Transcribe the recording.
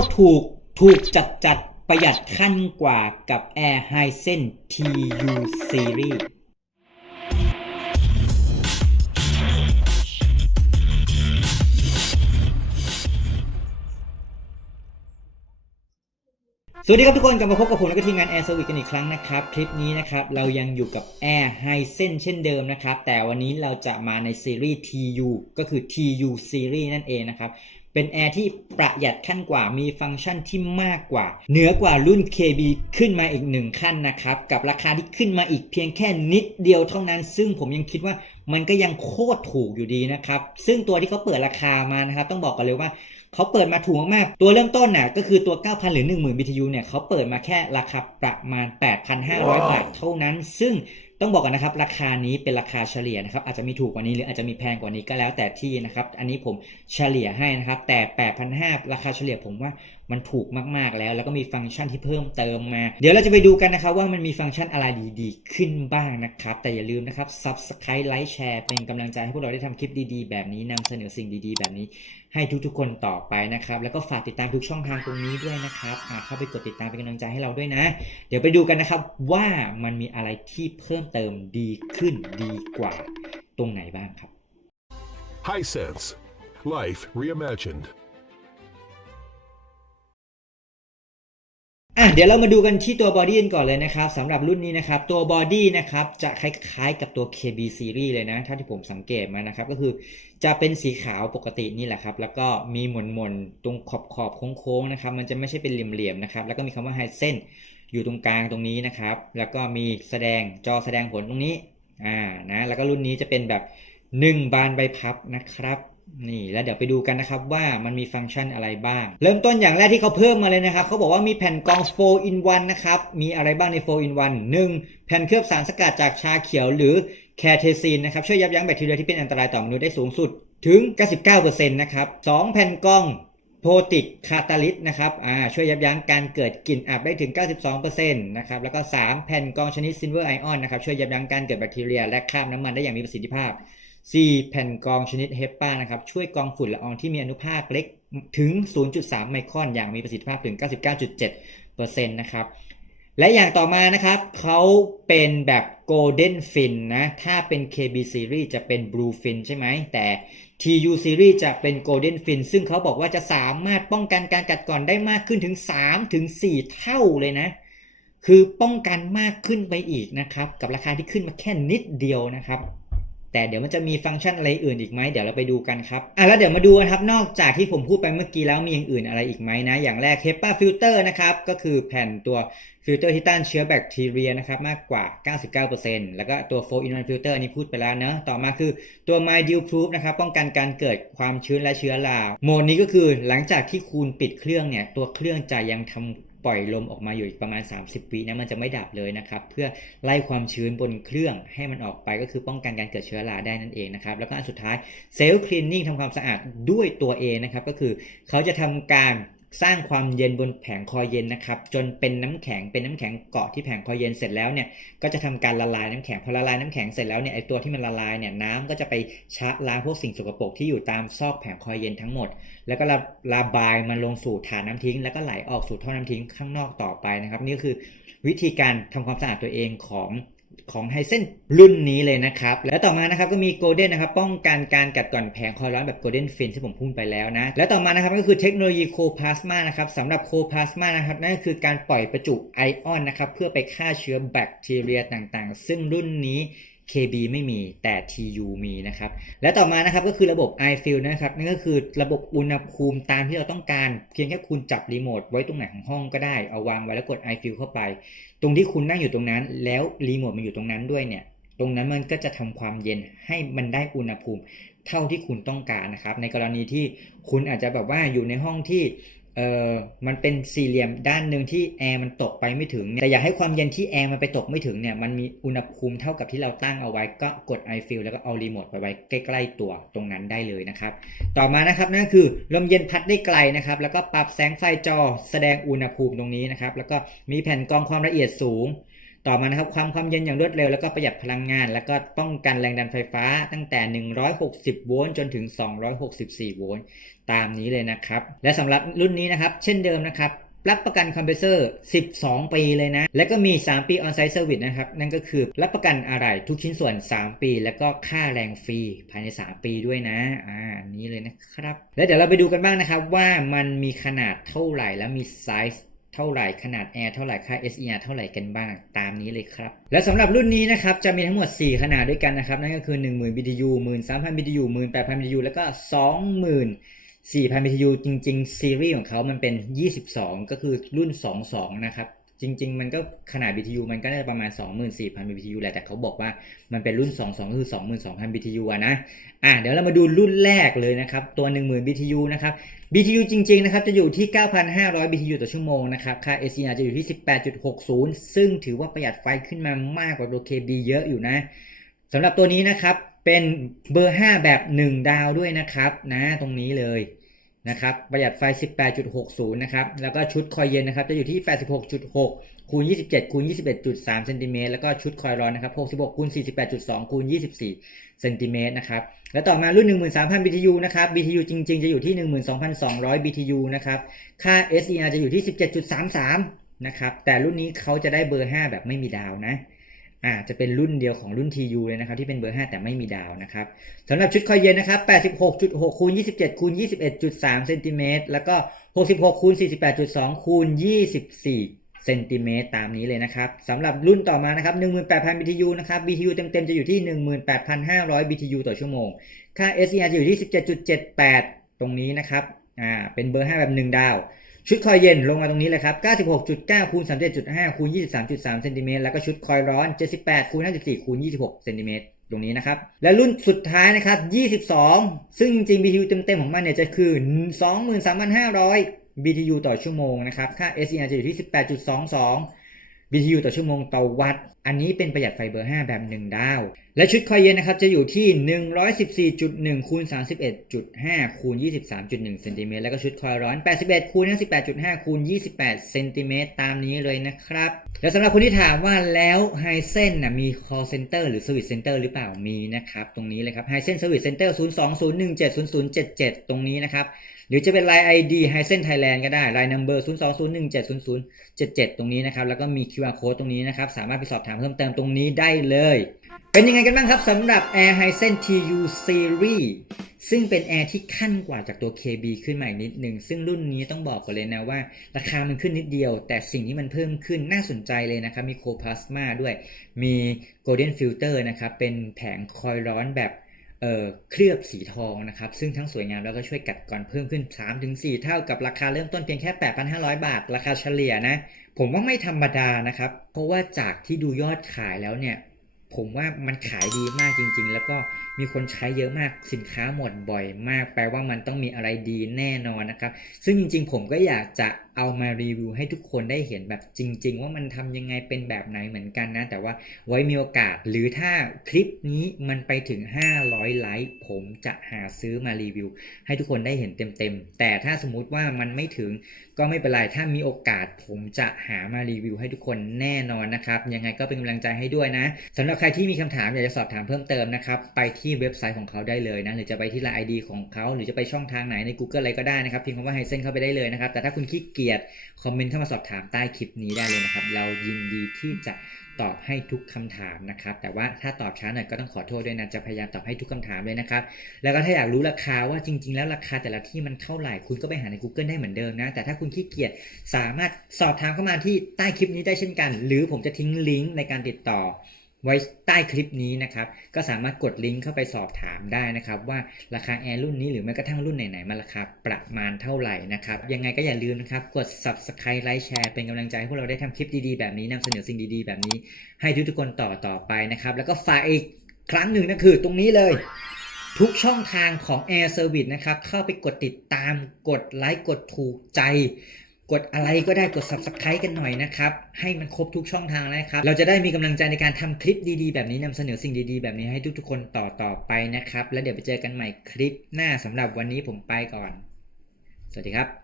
ตรถูกถูกจัดจัดประหยัดขั้นกว่ากับ Air Hisense TU Series สวัสดีครับทุกคนกลับมาพบกับผมและก็ทีมงาน Air Service กันอีกครั้งนะครับ คลิปนี้นะครับเรายังอยู่กับ Air Hisense เช่นเดิมนะครับ แต่วันนี้เราจะมาในซีรีส์ TU ก็คือ TU Series นั่นเองนะครับ เป็นแอร์ที่ประหยัดขั้นกว่ามีฟังก์ชันที่มากกว่า เหนือกว่ารุ่น KB ขึ้นมาอีกหนึ่งขั้นนะครับ กับราคาที่ขึ้นมาอีกเพียงแค่นิดเดียวเท่านั้น ซึ่งผมยังคิดว่ามันก็ยังโคตรถูกอยู่ดีนะครับ ซึ่งตัวที่เขาเปิดราคามานะครับ ต้องบอกกันเลยว่าเขาเปิดมาถูกมาก ตัวเริ่มต้นน่ะก็คือตัว 9,000 หรือ 10,000 BTU เนี่ยเขาเปิดมาแค่ราคาประมาณ 8,500 บาทเท่านั้น ซึ่ง ต้องบอกกันนะครับราคานี้เป็นราคาเฉลี่ยนะครับอาจจะมีถูกกว่านี้หรืออาจจะมีแพงกว่านี้ก็แล้วแต่ที่นะครับ อันนี้ผมเฉลี่ยให้นะครับ แต่ 8,500 ราคาเฉลี่ยผมว่า มันถูกมากๆแล้ว แล้วก็มีฟังก์ชันที่เพิ่มเติมมา เดี๋ยวเราจะไปดูกันนะครับว่ามันมีฟังก์ชันอะไรดีๆ ขึ้นบ้างนะครับ แต่อย่าลืมนะครับ Subscribe ไลค์แชร์เป็นกำลังใจให้พวกเราได้ทำคลิปดีๆ แบบนี้นำเสนอสิ่งดีๆ แบบนี้ ให้ทุกๆคนต่อไปนะครับ แล้วก็ฝากติดตามทุกช่องทางตรงนี้ด้วยนะครับเข้าไปกดติดตามเป็นกำลังใจให้เราด้วยนะ เดี๋ยวไปดูกันนะครับว่ามันมีอะไรที่เพิ่มเติมดีขึ้นดีกว่า ตรงไหนบ้างครับ Hisense. Life reimagined. อะเดี๋ยวเรามาดูกันที่ตัวบอดี้กันก่อนเลยนะครับสำหรับรุ่นนี้นะครับ ตัวบอดี้นะครับจะคล้ายๆกับตัว KB Series เลยนะเท่าที่ผมสังเกตมานะครับ ก็คือจะเป็นสีขาวปกตินี่แหละครับ แล้วก็มีหม่นๆ ตรงขอบๆโค้งๆนะครับ มันจะไม่ใช่เป็นเหลี่ยมๆนะครับ แล้วก็มีคำว่าไฮเซนอยู่ตรงกลางตรงนี้นะครับ แล้วก็มีแสดงจอแสดงผลตรงนี้อ่านะแล้วก็รุ่นนี้จะเป็นแบบ 1 บานใบพับนะครับ นี่แล้วเดี๋ยวไปดูกันนะครับว่ามันมีฟังก์ชันอะไรบ้าง เริ่มต้นอย่างแรกที่เขาเพิ่มมาเลยนะครับเขาบอกว่ามีแผ่นกรอง 4 in 1นะครับ มีอะไรบ้างใน 4 in 1 1 แผ่นเคลือบสารสกัดจากชาเขียวหรือแคเทซีนนะครับช่วยยับยั้งแบคทีเรียที่เป็นอันตรายต่อมนุษย์ได้สูงสุดถึง 99%นะครับ 2 แผ่นกรองโพติกคาตาลิสนะครับอ่าช่วยยับยั้งการเกิดกลิ่นอับได้ถึง 92%นะครับ แล้วก็ 3 แผ่นกรองชนิดซิลเวอร์ไอออนนะครับ ช่วยยับยั้งการเกิดแบคทีเรีย และคราบน้ำมันได้อย่างมีประสิทธิภาพ 4 แผ่นกรองชนิดเฮปานะครับช่วยกรองฝุ่นละอองที่มีอนุภาคเล็กถึง 0.3 ไมครอน อย่างมีประสิทธิภาพถึง 99.7%นะครับและอย่างต่อมานะครับเขาเป็นแบบ Golden Fin นะ ถ้าเป็น KB Series จะเป็น Blue Fin ใช่ไหม แต่ TU Series จะเป็น Golden Fin ซึ่งเขาบอกว่าจะสามารถป้องกันการกัดก่อนได้มากขึ้นถึง 3 ถึง 4 เท่าเลยนะ คือป้องกันมากขึ้นไปอีกนะครับ กับราคาที่ขึ้นมาแค่นิดเดียวนะครับ แต่เดี๋ยวมันจะมีฟังก์ชันอะไรอื่นอีกไหมเดี๋ยวเราไปดูกันครับอะแล้วเดี๋ยวมาดูนะครับนอกจากที่ผมพูดไปเมื่อกี้แล้วมีอย่างอื่นอะไรอีกไหมนะ อย่างแรก HEPA filter นะครับก็คือแผ่นตัวฟิลเตอร์ที่ต้านเชื้อแบคทีเรียนะครับมากกว่า 99%แล้วก็ตัว4 in 1 filter อันนี้พูดไปแล้วเนอะต่อมาคือตัว My Dew Proof นะครับป้องกันการเกิดความชื้นและเชื้อราโหมดนี้ก็คือหลังจากที่คุณปิดเครื่องเนี่ยตัวเครื่องจะยังทำ ปล่อยลมออกมาอยู่อีกประมาณ 30วินะมันจะไม่ดับเลยนะครับ เพื่อไล่ความชื้นบนเครื่องให้มันออกไปก็คือป้องกันการเกิดเชื้อราได้นั่นเองนะครับ แล้วก็อันสุดท้ายเซลล์คลีนนิ่งทำความสะอาดด้วยตัวเองนะครับ ก็คือเขาจะทำการ สร้างความเย็นบนแผงคอเย็นนะครับ จนเป็นน้ำแข็งเป็นน้ำแข็งเกาะที่แผงคอเย็นเสร็จแล้วเนี่ยก็จะทำการละลายน้ำแข็งพอละลายน้ำแข็งเสร็จแล้วเนี่ยไอตัวที่มันละลายเนี่ยน้ำก็จะไปชะล้างพวกสิ่งสกปรกที่อยู่ตามซอกแผงคอเย็นทั้งหมด แล้วก็ระระบายมันลงสู่ฐานน้ำทิ้ง แล้วก็ไหลออกสู่ท่อน้ำทิ้งข้างนอกต่อไปนะครับ นี่คือวิธีการทำความสะอาดตัวเองของ ของไฮเซนรุ่นนี้เลยนะครับ แล้วต่อมานะครับก็มีโกลเด้นนะครับป้องกันการกัดกร่อนแผงคอร้อนแบบโกลเด้นฟินที่ผมพูดไปแล้วนะ แล้วต่อมานะครับก็คือเทคโนโลยีโคพลาสมานะครับสำหรับโคพลาสมานะครับนั่นก็คือการปล่อยประจุไอออนนะครับเพื่อไปฆ่าเชื้อแบคทีเรียต่างๆ ซึ่งรุ่นนี้ KB ไม่มีแต่ TU มีนะครับ และต่อมานะครับก็คือระบบ i f i l นะครับนั่นก็คือระบบอุณหภูมิตามที่เราต้องการ เพียงแค่คุณจับรีโมทไว้ตรงไหนของห้องก็ได้ เอาวางไว้แล้วกด i f i l เข้าไป ตรงที่คุณนั่งอยู่ตรงนั้น แล้วรีโมทมันอยู่ตรงนั้นด้วยเนี่ยตรงนั้นมันก็จะทำความเย็นให้มันได้อุณหภูมิเท่าที่คุณต้องการนะครับ ในกรณีที่คุณอาจจะแบบว่าอยู่ในห้องที่ เอ่อมันเป็นสี่เหลี่ยมด้านหนึ่งที่แอร์มันตกไปไม่ถึงเนี่ยแต่อยากให้ความเย็นที่แอร์มันไปตกไม่ถึงเนี่ยมันมีอุณหภูมิเท่ากับที่เราตั้งเอาไว้ก็กด i f i l แล้วก็เอารีโมทไปไว้ใกล้ๆตัวตรงนั้นได้เลยนะครับต่อมานะครับนั่นคือลมเย็นพัดได้ไกลนะครับแล้วก็ปรับแสงไฟจอแสดงอุณหภูมิตรงนี้นะครับแล้วก็มีแผ่นกรองความละเอียดสูง ต่อมานะครับความความเย็นอย่างรวดเร็วแล้วก็ประหยัดพลังงาน แล้วก็ป้องกันแรงดันไฟฟ้าตั้งแต่ 160 โวลต์จนถึง 264 โวลต์ตามนี้เลยนะครับ และสำหรับรุ่นนี้นะครับ เช่นเดิมนะครับรับประกันคอมเพรสเซอร์ 12 ปีเลยนะ แล้วก็มี 3 ปี on-site service นะครับ นั่นก็คือรับประกันอะไรทุกชิ้นส่วน 3 ปี แล้วก็ค่าแรงฟรีภายใน 3 ปีด้วยนะ อ่า นี้เลยนะครับ แล้วเดี๋ยวเราไปดูกันบ้างนะครับว่ามันมีขนาดเท่าไหร่แล้วมีไซส์ เท่าไหร่ขนาด Air เท่าไหร่ค่า SER เท่าไหร่กันบ้างตามนี้เลยครับ และสำหรับรุ่นนี้นะครับจะมีทั้งหมด 4 ขนาดด้วยกันนะครับ นั่นก็คือ 10,000 BTU 13,000 BTU 18,000 BTU แล้วก็ 20,000 4,000 BTU จริง ๆ ซีรีส์ของเขามันเป็น 22 ก็คือรุ่น 22 นะครับ จริง ๆ มันก็ขนาด BTU มันก็น่าจะประมาณ 24,000 BTU แหละ แต่เขาบอกว่ามันเป็นรุ่น 22 คือ 22,000 BTU อะนะ อะ เดี๋ยวเรามาดูรุ่นแรกเลยนะครับ ตัว 10,000 BTU นะครับ BTU จริง ๆ นะครับ จะอยู่ที่ 9,500 BTU ต่อชั่วโมงนะครับ ค่า SCR จะอยู่ที่ 18.60 ซึ่งถือว่าประหยัดไฟขึ้นมามากกว่าตัว KB เยอะอยู่นะสำหรับตัวนี้นะครับ เป็นเบอร์ 5 แบบ 1 ดาวด้วยนะครับ นะ ตรงนี้เลย นะครับประหยัดไฟ 18.60 นะครับ แล้วก็ชุดคอยเย็นนะครับ จะอยู่ที่ 86.6 คูณ 27 คูณ 21.3 เซนติเมตร แล้วก็ชุดคอยร้อนนะครับ 66 คูณ 48.2 คูณ 24 เซนติเมตรนะครับ แล้วต่อมารุ่น 13,000 BTU นะครับ BTU จริง ๆ จะอยู่ที่ 12,200 BTU นะครับ ค่า SER จะอยู่ที่ 17.33 นะครับ แต่รุ่นนี้เขาจะได้เบอร์ 5 แบบไม่มีดาวนะ อ่าจะเป็นรุ่นเดียวของรุ่น TU เลยนะครับที่เป็นเบอร์ 5 แต่ไม่มีดาวนะครับสำหรับชุดคอยเย็นนะครับ 86.6คูณ27คูณ21.3เซนติเมตรแล้วก็ 66คูณ48.2คูณ24เซนติเมตรตามนี้เลยนะครับสำหรับรุ่นต่อมานะครับ 18,000 BTU นะครับ BTU เต็มๆจะอยู่ที่ 18,500 BTU ต่อชั่วโมง ค่า SER จะอยู่ที่ 17.78 ตรงนี้นะครับอ่าเป็นเบอร์ 5 แบบ 1 ดาว ชุดคอยเย็นลงมาตรงนี้เลยครับ 96.9คูณ37.5คูณ23.3เซนติเมตรแล้วก็ชุดคอยร้อน 78คูณ54คูณ26เซนติเมตรตรงนี้นะครับ และรุ่นสุดท้ายนะครับ 22 ซึ่งจริงๆ BTU เต็มๆของมันเนี่ยจะคือ 23,500 BTU ต่อชั่วโมงนะครับ ค่า SER จะอยู่ที่ 18.22 BTU ต่อชั่วโมงต่อวัตต์อันนี้เป็นประหยัดไฟเบอร์ 5 แบบ 1 ดาว และชุดคอยเย็นนะครับจะอยู่ที่ 114.1คูณ31.5คูณ23.1เซนติเมตรแล้วก็ชุดคอยร้อน 81คูณ58.5คูณ28เซนติเมตรตามนี้เลยนะครับ แล้วสำหรับคนที่ถามว่าแล้วไฮเซนนะมี call center หรือ service center หรือเปล่ามีนะครับ ตรงนี้เลยครับไฮเซน service center 02-017-0077 ตรงนี้นะครับ หรือจะเป็น Line ID h i s e n Thailand ก็ได้ Line Number 02-017-0077 ตรงนี้นะครับ แล้วก็มี QR Code ตรงนี้นะครับ สามารถไปสอบถามเพิ่มเติมตรงนี้ได้เลย เป็นยังไงกันบ้างครับสำหรับ Air h i s e n TU Series ซึ่งเป็นแอร์ที่ขั้นกว่าจากตัว KB ขึ้นมาอีกนิดหนึ่ง ซึ่งรุ่นนี้ต้องบอกก่อนเลยนะว่า ราคามันขึ้นนิดเดียว แต่สิ่งที่มันเพิ่มขึ้นน่าสนใจเลยนะครับ มีโคพลาสมาด้วย มี Golden Filter นะครับ เป็นแผงคอยร้อนแบบ เเคลือบสีทองนะครับ ซึ่งทั้งสวยงามแล้วก็ช่วยกัดกร่อนเพิ่มขึ้น 3-4 เท่ากับราคาเริ่มต้นเพียงแค่ 8,500 บาท ราคาเฉลี่ยนะ ผมว่าไม่ธรรมดานะครับ เพราะว่าจากที่ดูยอดขายแล้วเนี่ย ผมว่ามันขายดีมากจริง ๆ แล้วก็มีคนใช้เยอะมากสินค้าหมดบ่อยมาก แปลว่ามันต้องมีอะไรดีแน่นอนนะครับ ซึ่งจริงๆ ผมก็อยากจะเอามารีวิวให้ทุกคนได้เห็นแบบจริง ๆ ว่ามันทำยังไงเป็นแบบไหนเหมือนกันนะ แต่ว่าไว้มีโอกาสหรือถ้าคลิปนี้มันไปถึง 500 ไลค์ผมจะหาซื้อมารีวิว ให้ทุกคนได้เห็นเต็มๆ แต่ถ้าสมมุติว่ามันไม่ถึงก็ไม่เป็นไร ถ้ามีโอกาสผมจะหามารีวิวให้ทุกคนแน่นอนนะครับ ยังไงก็เป็นกำลังใจให้ด้วยนะสำหรับใครที่มีคำถามอยากจะสอบถามเพิ่มเติมนะครับ ไปที่เว็บไซต์ของเขาได้เลยนะ หรือจะไปที่ Line ID ของเขาหรือจะไปช่องทางไหนใน Google อะไรก็ได้นะครับพิมพ์คำว่าไฮเซนเข้าไปได้เลยนะครับแต่ถ้าคุณขี้เกียจคอมเมนต์เข้ามาสอบถามใต้คลิปนี้ได้เลยนะครับ เรายินดีที่จะตอบให้ทุกคำถามนะครับ แต่ว่าถ้าตอบช้าหน่อยก็ต้องขอโทษด้วยนะ จะพยายามตอบให้ทุกคำถามเลยนะครับ แล้วก็ถ้าอยากรู้ราคาว่าจริง ๆ แล้วราคาแต่ละที่มันเท่าไหร่ คุณก็ไปหาใน Google ได้เหมือนเดิมนะ แต่ถ้าคุณขี้เกียจสามารถสอบถามเข้ามาที่ใต้คลิปนี้ได้เช่นกัน หรือผมจะทิ้งลิงก์ในการติดต่อ ไว้ใต้คลิปนี้นะครับ ก็สามารถกดลิงก์เข้าไปสอบถามได้นะครับ ว่าราคาแอร์รุ่นนี้หรือแม้กระทั่งรุ่นไหนๆมาราคาประมาณเท่าไหร่นะครับ ยังไงก็อย่าลืมนะครับ กด subscribe ไลค์แชร์เป็นกำลังใจให้พวกเราได้ทำคลิปดีๆ แบบนี้นำเสนอสิ่งดีๆ แบบนี้ ให้ทุกๆคนต่อต่อไปนะครับ แล้วก็ฝากอีกครั้งหนึ่งนะคือตรงนี้เลยทุกช่องทางของ Air Service นะครับ เข้าไปกดติดตาม กดไลค์ กดถูกใจ กดอะไรก็ได้กด subscribe กันหน่อยนะครับ ให้มันครบทุกช่องทางนะครับ เราจะได้มีกำลังใจในการทำคลิปดีๆ แบบนี้นำเสนอสิ่งดีๆ แบบนี้ให้ทุกๆคนต่อต่อไปนะครับ แล้วเดี๋ยวไปเจอกันใหม่คลิปหน้าสำหรับวันนี้ผมไปก่อน สวัสดีครับ